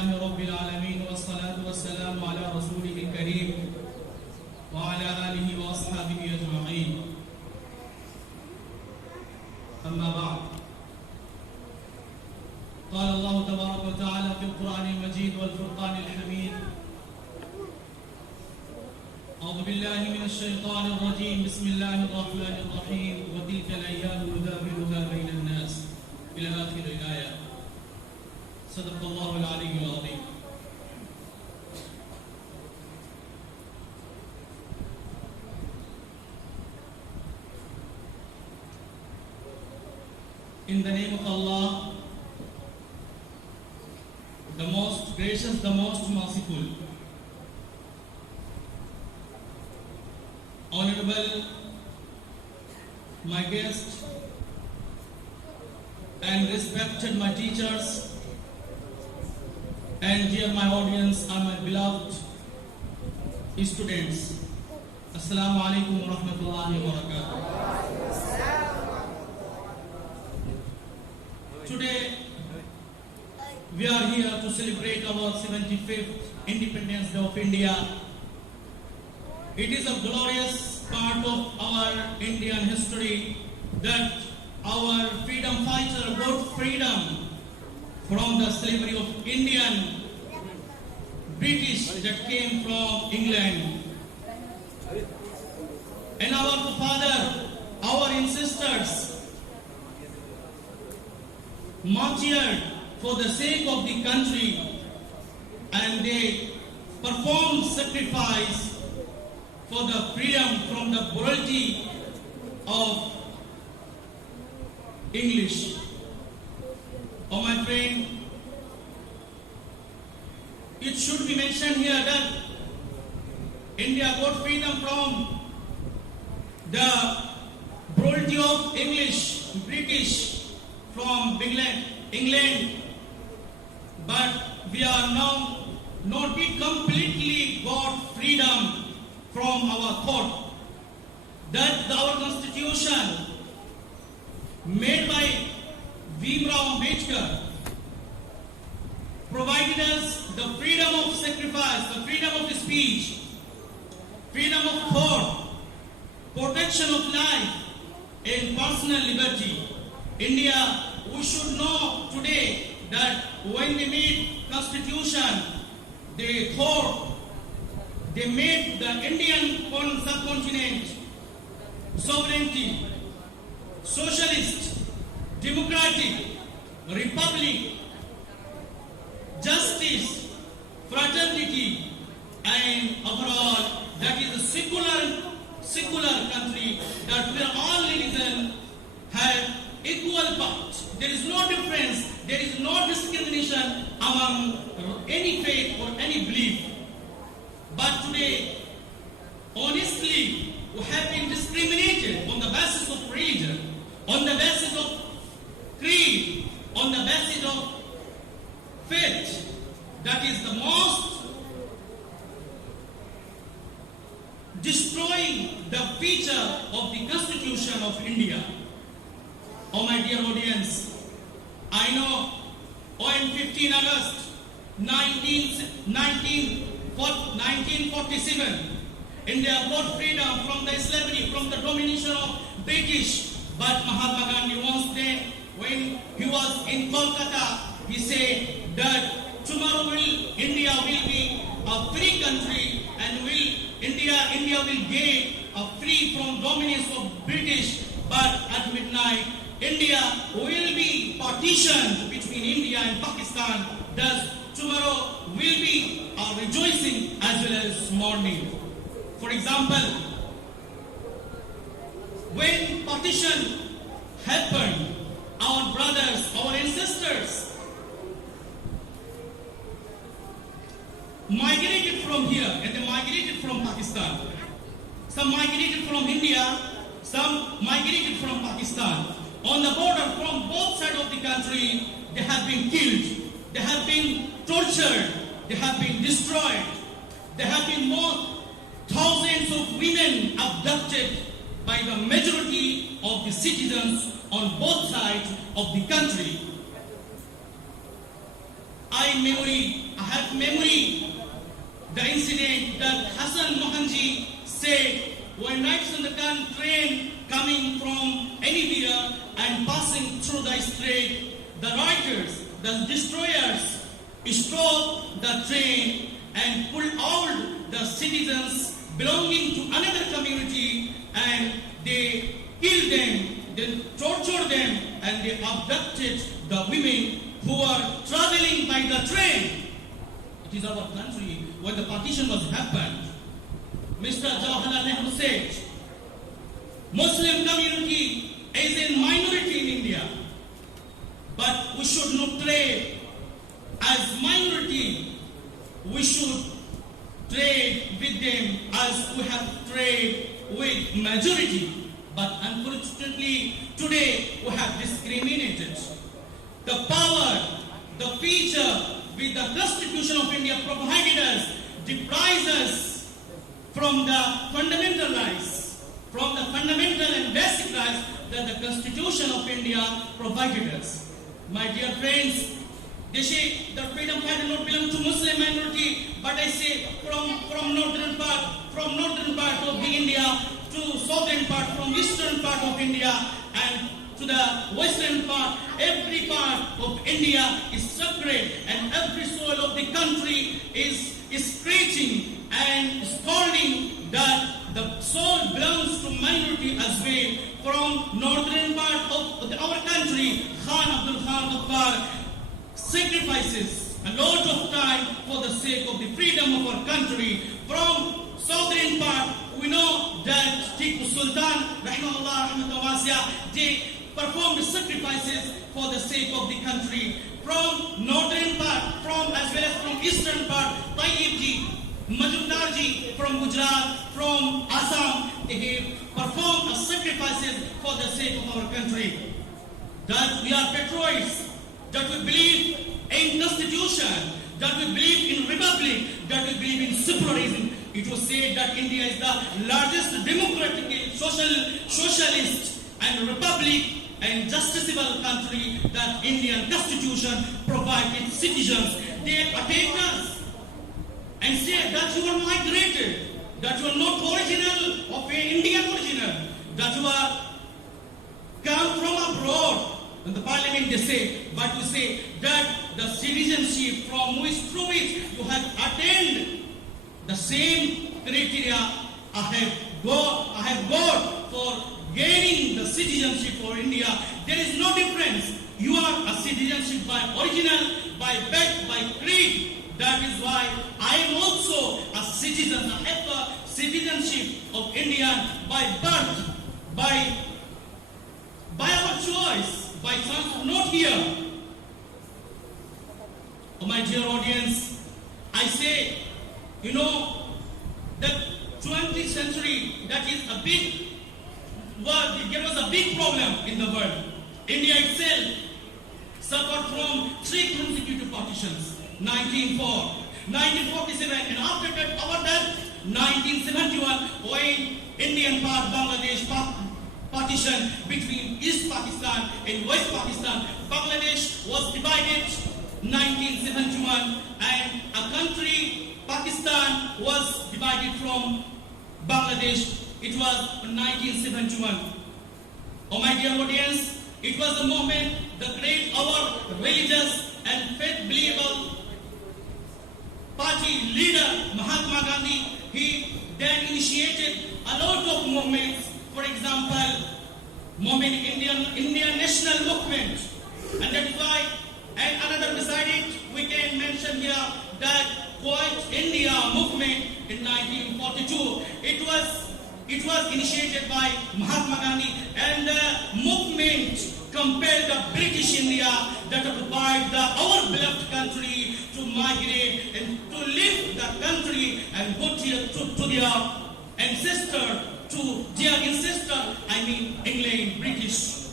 لله رب العالمين والصلاة والسلام على رسوله الكريم وعلى آله وأصحابه أجمعين. أما بعد، قال الله تبارك وتعالى في القرآن المجيد والفرقان الحميد: أعوذ بالله من الشيطان الرجيم، بسم الله الرحمن الرحيم، وتلك الأيام نداولها بين الناس إلى آخر الآية. صدق الله العلي العظيم. In the name of Allah, the most gracious, the most merciful. Honorable my guests and respected my teachers and dear my audience and my beloved students, Assalamu alaikum wa rahmatullahi wa barakatuh. Today we are here to celebrate our 75th Independence Day of India. It is a glorious part of our Indian history that our freedom fighter got freedom from the slavery of Indian British that came from England. And our father, our ancestors martyred for the sake of the country, and they performed sacrifice for the freedom from the brutality of English. Oh my friend, it should be mentioned here that India got freedom from the brutality of British from England, but we are now not completely got freedom from our thought that our constitution made by Bhimrao Ambedkar provided us the freedom of sacrifice, the freedom of speech, freedom of thought, protection of life and personal liberty. India, we should know today that when they made constitution, they thought they made the Indian subcontinent sovereignty, socialist, democratic, republic, justice, fraternity, and overall that is a secular country that where all religions have equal part. There is no difference, there is no discrimination among any faith or any belief. But today, honestly, we have been discriminated on the basis of religion, on the basis of creed, on the basis of faith. That is the most destroying the feature of the Constitution of India. Oh my dear audience, I know on 15 August 1947, India got freedom from the slavery, from the domination of British. But Mahatma Gandhi once then, when he was in Kolkata, he said that tomorrow India will be a free country and India will gain a free from dominance of British. But at midnight, India will be partitioned between India and Pakistan. Thus, tomorrow will be a rejoicing as well as mourning. For example, when partition happened, our brothers, our ancestors migrated from here and they migrated from Pakistan. Some migrated from India, some migrated from Pakistan. On the border from both sides of the country, they have been killed, they have been tortured, they have been destroyed, there have been more thousands of women abducted by the majority of the citizens on both sides of the country. I have memory the incident that Hassan Mohanji said when Knights in the train coming from anywhere and passing through the strait, the rioters, the destroyers, stopped the train and pulled out the citizens belonging to another community, and they killed them, they tortured them, and they abducted the women who were traveling by the train. It is our country when the partition was happened. Mr. Jawaharlal Nehru said, Muslim community is a minority in India, but we should not trade as minority. We should trade with them as we have trade with majority. But unfortunately, today we have discriminated. The power, the feature with the Constitution of India provided us, deprives us from the fundamental rights, from the fundamental and basic rights that the Constitution of India provided us. My dear friends, they say the freedom fighter not belong to Muslim minority, but I say from northern part of the India to southern part, from eastern part of India and to the western part, every part of India is sacred, and every soil of the country is screeching and scolding that the soul belongs to minority as well. From northern part of our country, Khan Abdul Khan Ghaffar sacrifices a lot of time for the sake of the freedom of our country. From southern part, we know that Tipu Sultan, rahimahullah, rahmatan wasi'ah, they performed sacrifices for the sake of the country. From northern part, as well as from eastern part, Tayyib ji, Majumdar ji from Gujarat, from Assam, they performed sacrifices for the sake of our country. That we are patriots, that we believe in constitution, that we believe in republic, that we believe in secularism. It was said that India is the largest democratic, socialist and republic and justiciable country that Indian constitution provides its citizens. They attack us and say that you are migrated, that you are not original of Indian original, that you are come from abroad. In the parliament they say, but we say that the citizenship from which through which you have attained the same criteria I have got for gaining the citizenship for India. There is no difference. You are a citizenship by original, by birth, by creed. That is why I am also a citizen. I have a citizenship of India by birth, by our choice, by chance, not here. Oh, my dear audience, I say, you know, that 20th century, that is a big world, there was a big problem in the world. India itself suffered from 3 consecutive partitions. 1904, 1947, and after that, our death, 1971, when Indian part Bangladesh partition between East Pakistan and West Pakistan. Bangladesh was divided 1971, and a country, Pakistan, was divided from Bangladesh. It was 1971. Oh, my dear audience, it was the moment the great our religious and faith-believable party leader Mahatma Gandhi, he then initiated a lot of movements. For example, Indian National Movement, and that is why, and another beside it, we can mention here that Quiet India movement in 1942. It was initiated by Mahatma Gandhi, and the movement compelled the British India that occupied our beloved country to migrate and to leave the country and go to their ancestor, I mean England, British.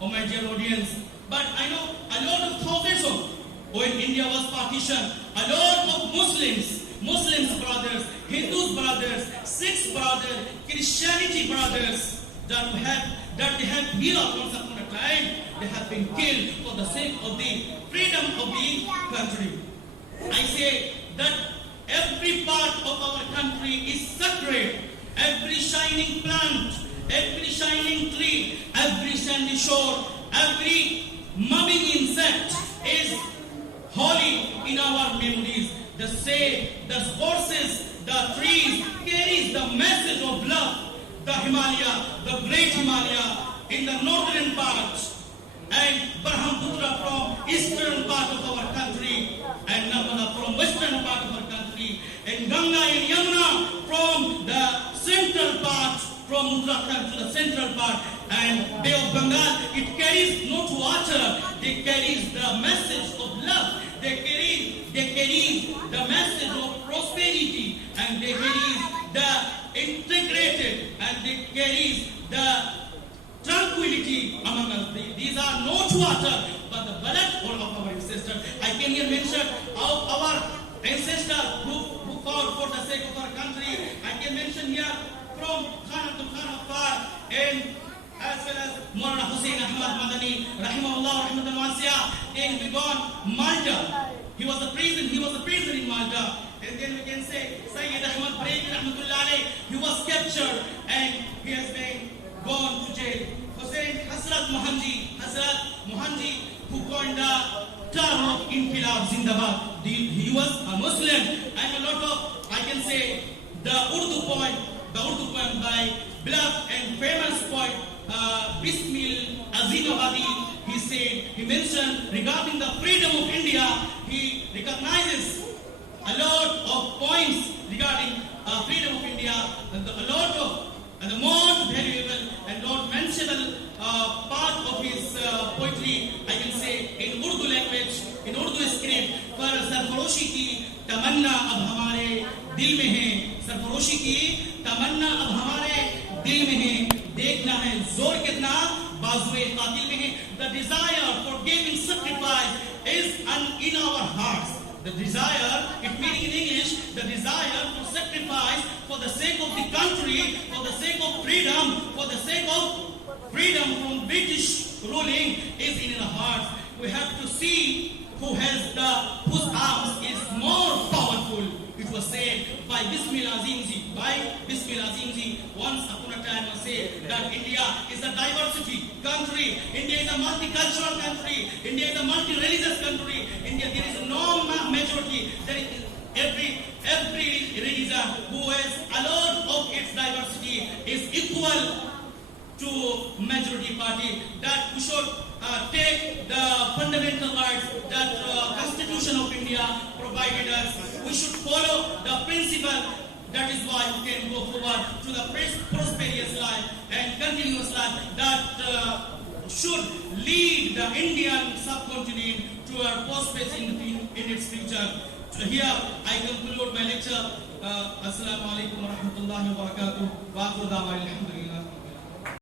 Oh, my dear audience, but I know a lot of thousands of, when India was partitioned, a lot of Muslims brothers, Hindus brothers, Sikhs brothers, Christianity brothers that they have here once upon a time, they have been killed for the sake of the freedom of the country. I I say that every part of our country is sacred. Every shining plant, every shining tree, every sandy shore, every mumming insect is holy in our memories. The horses, the trees carries the message of love. The Himalaya, the great Himalaya in the northern part, and Brahmaputra from eastern part of our country, and Narmada from western part of our country, and Ganga and Yamuna from the central part, from Uttarakhand to the central part, and Bay of Bengal, it carries not water, they carries the message of love, they carry the message of prosperity, and they carry the integrated, and they carry the tranquility among us. These are not water, but the blood of our ancestors. I can here mention our ancestors who fought for the sake of our country. I can mention here from Khan Abdul Khan Affar, and as well as Maulana Hussain Ahmad Madani, Rahimahullah, Rahmatan Wasiya, in Vigon, Malta. He was a prisoner in Malta. And then we can say Sayyid Ahmad Breaki, Rahmatullah alayh, he was captured and he has been gone to jail. Hussain Hazrat Mohanji, who coined the term of Inqilab Zindabad. He was a Muslim, and a lot of, I can say, the Urdu poem by beloved and famous poet Bismil Azimabadi, he mentioned regarding the freedom of India, he recognizes a lot of points regarding freedom of India, and a lot of the most valuable and not mentionable part of his poetry, I can say, in Urdu language, in Urdu script, पर सरफरोशी की तमन्ना अब हमारे दिल में है, सरफरोशी की तमन्ना अब हमारे दिल में है, देखना है जोर कितना बाजुए कातिल में है. The desire for giving sacrifice is in our hearts. The desire, it meaning in English, the desire to sacrifice for the sake of the country, for the sake of freedom, for the sake of freedom from British ruling is in our hearts. We have to see whose arms is more powerful. It was said by Bismil Azimji. Once upon a time was said that India is a diversity country. India is a multicultural country. India is a multi-religious country. India, there is no majority. There is every religion who has a lot of its diversity is equal to majority party. That we should take the fundamental rights that Constitution of India provided us. We should follow the principle. That is why we can go forward to the prosperous life and continuous life that should lead the Indian subcontinent toward prosperity in its future. So here I conclude my lecture. Assalamu alaikum wa rahmatullahi wa barakatuh. Wa akhiru da'wana alhamdulillah.